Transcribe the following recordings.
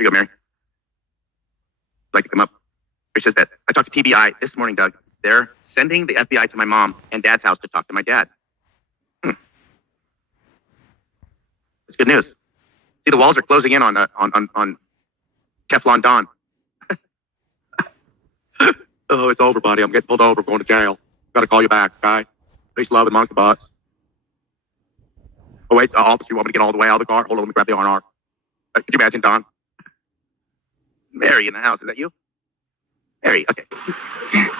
Here you go, Mary. I'd like to come up. It says that I talked to TBI this morning, Doug. They're sending the FBI to my mom and dad's house to talk to my dad. That's good news. See, the walls are closing in on Teflon Don. Oh, it's over, buddy. I'm getting pulled over, going to jail. Got to call you back, okay? Peace, love, and monkey butts. Oh, wait, officer, you want me to get all the way out of the car? Hold on, let me grab the R&R. Could you imagine, Don? Mary in the house. Is that you? Mary, okay.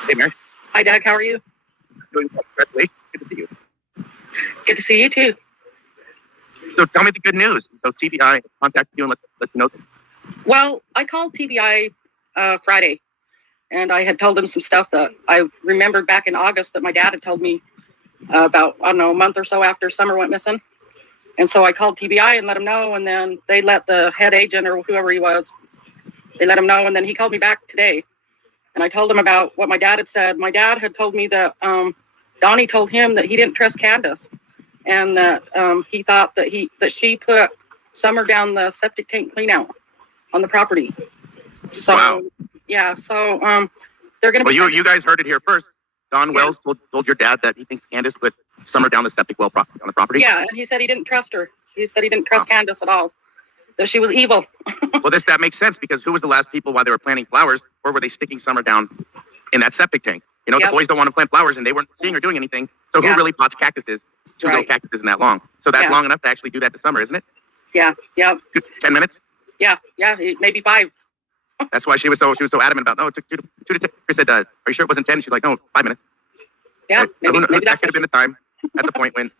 Hey, Mary. Hi, Doug. How are you? Doing well. Congratulations. Good to see you. Good to see you, too. So tell me the good news. So TBI contacted you and let you know. Well, I called TBI Friday, and I had told them some stuff that I remembered back in August that my dad had told me about, I don't know, a month or so after Summer went missing. And so I called TBI and let him know, and then they let the head agent or whoever he was, they let him know, and then he called me back today. And I told him about what my dad had said. My dad had told me that Donnie told him that he didn't trust Candace, and that he thought that she put Summer down the septic tank clean out on the property. So, wow. Yeah, so they're going to be... Well, you guys heard it here first. Don Wells told your dad that he thinks Candace put Summer down the septic well on the property? Yeah, and he said he didn't trust her. He said he didn't trust Candace at all, that she was evil. Well, that makes sense, because who was the last people while they were planting flowers, or were they sticking Summer down in that septic tank? You know, the boys don't want to plant flowers, and they weren't seeing or doing anything. So who really pots cactuses? Two little cactuses isn't that long. So that's long enough to actually do that to Summer, isn't it? Yeah, yeah. 10 minutes? Yeah, maybe 5. That's why she was so adamant about, no, it took 2 to 10. Chris said, are you sure it wasn't 10? She's like, no, 5 minutes. Yeah, maybe that could have been the time at the point when...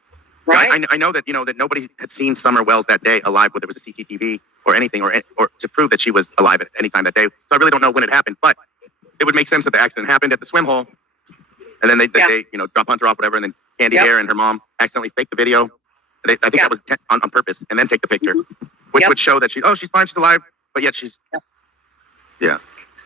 Right. I know that, that nobody had seen Summer Wells that day alive, whether it was a CCTV or anything, or to prove that she was alive at any time that day. So I really don't know when it happened, but it would make sense that the accident happened at the swim hole, and then they drop Hunter off, whatever, and then Candy Hare and her mom accidentally faked the video. I think that was on purpose, and then take the picture, which would show that she's fine, she's alive, but yet she's... Yeah.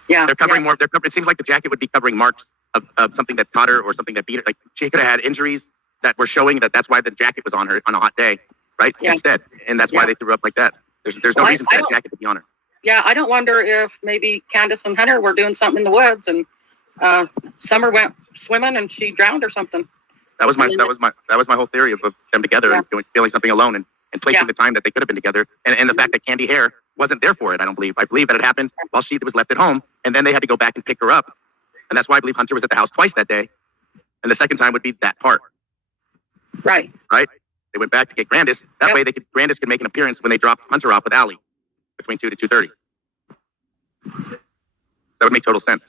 They're covering more. It seems like the jacket would be covering marks of something that caught her or something that beat her. Like, she could have had injuries that were showing that's why the jacket was on her on a hot day, right? Yeah. Instead. And that's why they threw up like that. There's no reason for that jacket to be on her. Yeah, I don't wonder if maybe Candace and Hunter were doing something in the woods, and Summer went swimming and she drowned or something. That was my whole theory of them together and feeling something alone and placing the time that they could have been together, and the fact that Candy Hare wasn't there for it. I believe that it happened while she was left at home, and then they had to go back and pick her up, and that's why I believe Hunter was at the house twice that day, and the second time would be that part. Right. They went back to get Grandis. That way Grandis could make an appearance when they dropped Hunter off with Allie between 2 to 2:30. That would make total sense.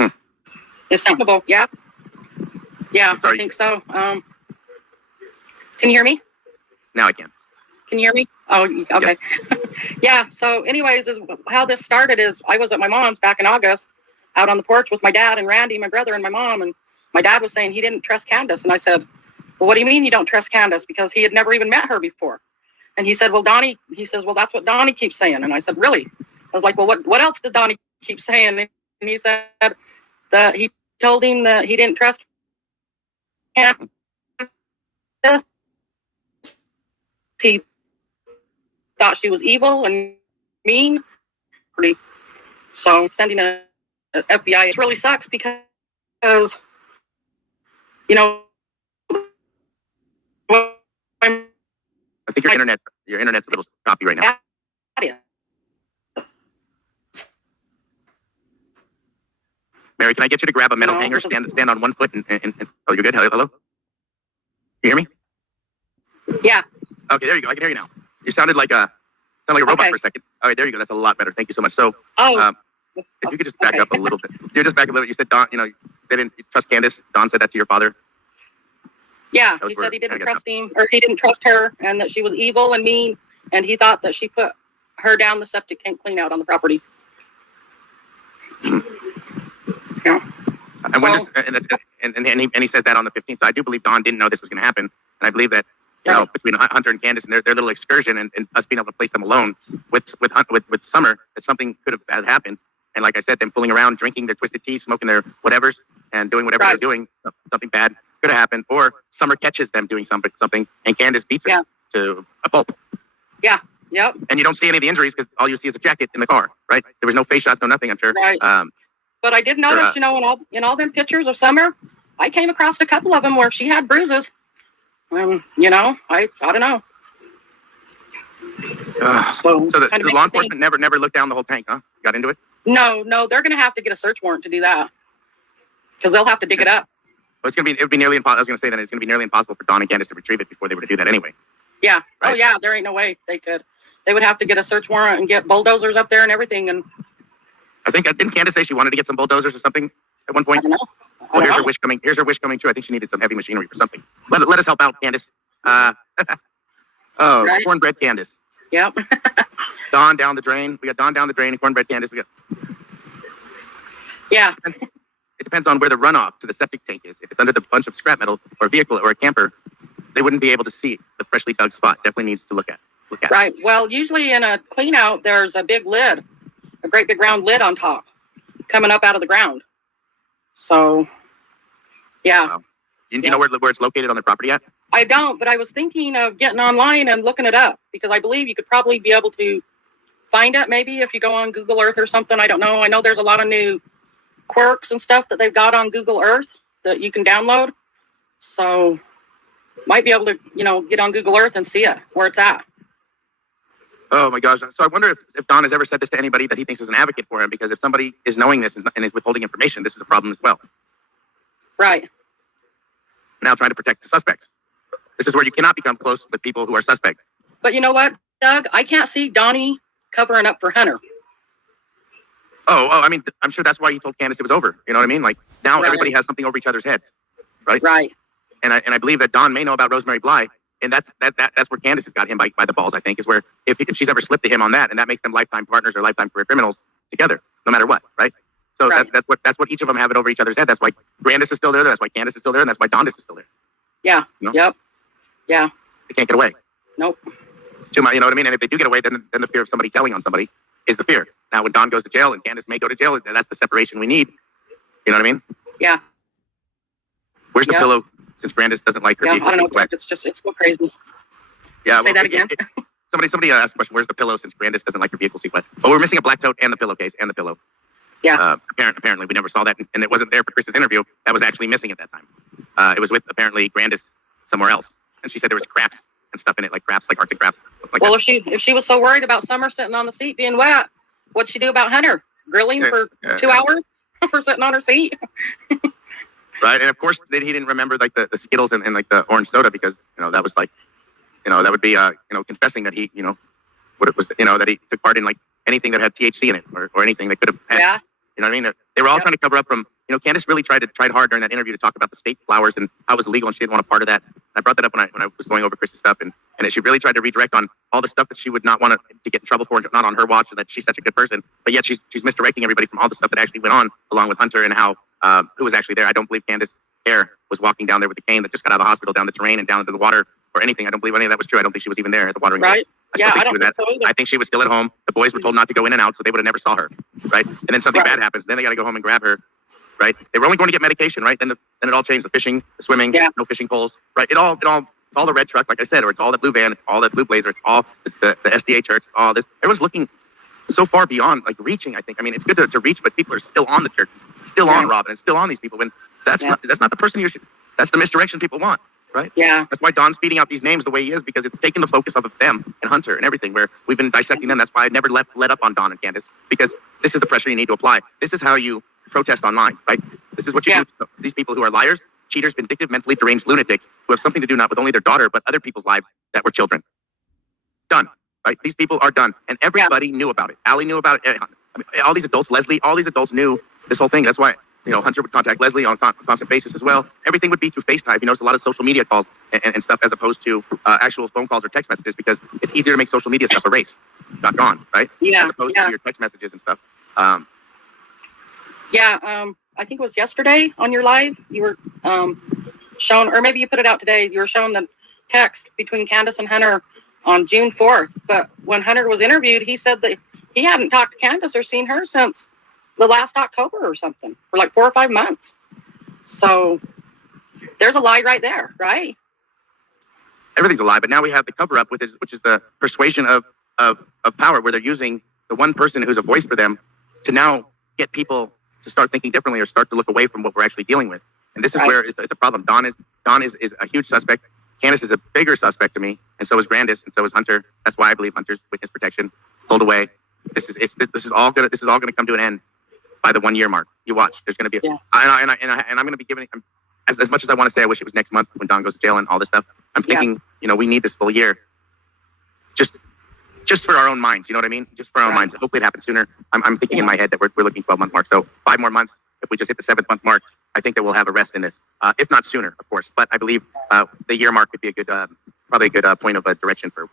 It's acceptable. Yeah, I think so. Can you hear me? Now I can. Can you hear me? Oh, okay. Yes. Yeah, so anyways, how this started is I was at my mom's back in August, out on the porch with my dad and Randy, my brother, and my mom, and my dad was saying he didn't trust Candace, and I said, well, what do you mean you don't trust Candace? Because he had never even met her before. And he said, well, he says, well, that's what Donnie keeps saying. And I said, really? I was like, well, what else did Donnie keep saying? And he said that he told him that he didn't trust Candace. He thought she was evil and mean. So sending a FBI, it really sucks because, I think your internet's a little choppy right now. Mary, can I get you to grab a metal hanger, stand on one foot, and oh, you're good? Hello? You hear me? Yeah. Okay, there you go. I can hear you now. You sounded like a robot for a second. All right, there you go. That's a lot better. Thank you so much. So, if you could just back up a little bit. You just back a little bit. You said Don, they didn't trust Candace. Don said that to your father. Yeah, he said he didn't trust him, or he didn't trust her, and that she was evil and mean, and he thought that she put her down the septic tank clean out on the property. Yeah. And he says that on the 15th. So I do believe Don didn't know this was going to happen, and I believe that between Hunter and Candace and their little excursion and us being able to place them alone with Summer, that something could have happened. And like I said, them fooling around, drinking their twisted tea, smoking their whatevers, and doing whatever they're doing, something bad could have happened. Or Summer catches them doing something, and Candace beats her to a pulp. Yeah. Yep. And you don't see any of the injuries because all you see is a jacket in the car, right? There was no face shots, no nothing, I'm sure. Right. But I did notice, in all them pictures of Summer, I came across a couple of them where she had bruises. I don't know. So the law enforcement never looked down the whole tank, huh? Got into it? No, they're going to have to get a search warrant to do that because they'll have to dig it up. Well, it would be nearly impossible. I was going to say that it's going to be nearly impossible for Dawn and Candace to retrieve it before they were to do that anyway. Yeah. Right? Oh, yeah. There ain't no way they could. They would have to get a search warrant and get bulldozers up there and everything. And I think didn't Candace say she wanted to get some bulldozers or something at one I point? don't know. Well, here's her wish coming. Here's her wish coming true. I think she needed some heavy machinery for something. Let us help out, Candace. Right. Cornbread Candace. Yep. Dawn down the drain. We got Dawn down the drain and Cornbread Candace. We got. Yeah. It depends on where the runoff to the septic tank is. If it's under the bunch of scrap metal or a vehicle or a camper, they wouldn't be able to see the freshly dug spot. Definitely needs to look at. Right. Well, usually in a clean out, there's a big lid, a great big round lid on top coming up out of the ground. So, yeah. Wow. Do you know where it's located on the property at? I don't, but I was thinking of getting online and looking it up because I believe you could probably be able to find it maybe if you go on Google Earth or something. I don't know. I know there's a lot of new quirks and stuff that they've got on Google Earth that you can download. So might be able to, get on Google Earth and see it, where it's at. Oh my gosh. So I wonder if Don has ever said this to anybody that he thinks is an advocate for him, because if somebody is knowing this and is withholding information, this is a problem as well. Right. Now trying to protect the suspects. This is where you cannot become close with people who are suspects. But you know what, Doug? I can't see Donnie covering up for Hunter. Oh, I mean, I'm sure that's why he told Candace it was over. You know what I mean? Like now Right. everybody has something over each other's heads, right? Right. And I believe that Don may know about Rosemary Bly, and that's where Candace has got him by the balls. I think is where if she's ever slipped to him on that, and that makes them lifetime partners or lifetime career criminals together, no matter what, right? So Right. that's what each of them have it over each other's head. That's why Grandis is still there. That's why Candace is still there, and that's why Dondas is still there. Yeah. You know? Yep. Yeah. They can't get away. Nope. Too much, you know what I mean? And if they do get away, then the fear of somebody telling on somebody is the fear. Now, when Don goes to jail and Candace may go to jail, that's the separation we need. You know what I mean? Yeah. Where's the Yeah. pillow? Since Grandis doesn't like her. Yeah. vehicle I don't know. seat wet. It's so crazy. Yeah. Say that again. Somebody asked a question. Where's the pillow? Since Grandis doesn't like her vehicle seat wet. Oh, we're missing a black tote and the pillowcase and the pillow. Yeah. Apparently, we never saw that, and it wasn't there for Chris's interview. That was actually missing at that time. It was with apparently Grandis somewhere else, and she said there was crafts and stuff in it, like crafts, like Arctic crafts. Like Well, that. if she was so worried about Summer sitting on the seat being wet, what'd she do about Hunter? Grill him for 2 hours for sitting on her seat? Right, and of course, then he didn't remember like the Skittles and like the orange soda because that was like, that would be confessing that he what it was that he took part in like anything that had THC in it or anything that could have had, Yeah. You know what I mean? They were all Yep. trying to cover up from, Candace really tried hard during that interview to talk about the state flowers and how it was illegal, and she didn't want a part of that. I brought that up when I was going over Chris's stuff, and she really tried to redirect on all the stuff that she would not want to get in trouble for, not on her watch, and that she's such a good person. But yet she's misdirecting everybody from all the stuff that actually went on, along with Hunter and how who was actually there. I don't believe Candace Hare was walking down there with the cane that just got out of the hospital down the terrain and down into the water or anything. I don't believe any of that was true. I don't think she was even there at the watering hole. Right. Yeah. I don't she was think so either. I think she was still at home. The boys were told not to go in and out, so they would have never saw her, right? And then something Right. bad happens. Then they got to go home and grab her, right? They were only going to get medication, right? Then it all changed. The fishing, the swimming, Yeah. no fishing poles, right? It's all the red truck, like I said, or it's all the blue van, it's all the blue blazer, it's all the SDA church, all this. Everyone's looking so far beyond, like reaching. I think. I mean, it's good to reach, but people are still on the church, still on Yeah. Robin, and still on these people. When that's Yeah. not the person you should. That's the misdirection people want, right? Yeah. That's why Don's feeding out these names the way he is, because it's taking the focus off of them and Hunter and everything, where we've been dissecting them. That's why I never let up on Don and Candace, because this is the pressure you need to apply. This is how you protest online, right? This is what you Yeah. do to these people who are liars, cheaters, vindictive, mentally deranged lunatics who have something to do not with only their daughter, but other people's lives that were children. Done, right? These people are done. And everybody knew about it. Allie knew about it. I mean, all these adults, Leslie, all these adults knew this whole thing. That's why Hunter would contact Leslie on a constant basis as well. Everything would be through FaceTime. A lot of social media calls and stuff as opposed to actual phone calls or text messages, because it's easier to make social media stuff a race, not gone, right? Yeah. As opposed Yeah. to your text messages and stuff. Yeah. I think it was yesterday on your live. You were shown, or maybe you put it out today. You were shown the text between Candace and Hunter on June 4th. But when Hunter was interviewed, he said that he hadn't talked to Candace or seen her since the last October or something, for like 4 or 5 months. So there's a lie right there, right? Everything's a lie, but now we have the cover up which is the persuasion of of power where they're using the one person who's a voice for them to now get people to start thinking differently or start to look away from what we're actually dealing with. And this is Right. where it's a problem. Dawn is a huge suspect. Candace is a bigger suspect to me, and so is Grandis, and so is Hunter. That's why I believe Hunter's witness protection pulled away. This is all gonna come to an end by the 1 year mark. You watch. There's gonna be Yeah. and I'm gonna be giving as much as I want to say I wish it was next month when Dawn goes to jail and all this stuff. I'm thinking, we need this full year. Just for our own minds, you know what I mean? Just for our own Right. minds. Hopefully it happens sooner. I'm thinking in my head that we're looking 12-month mark. So 5 more months. If we just hit the 7th month mark, I think that we'll have a rest in this. If not sooner, of course. But I believe the year mark could be a good, probably a good point of direction for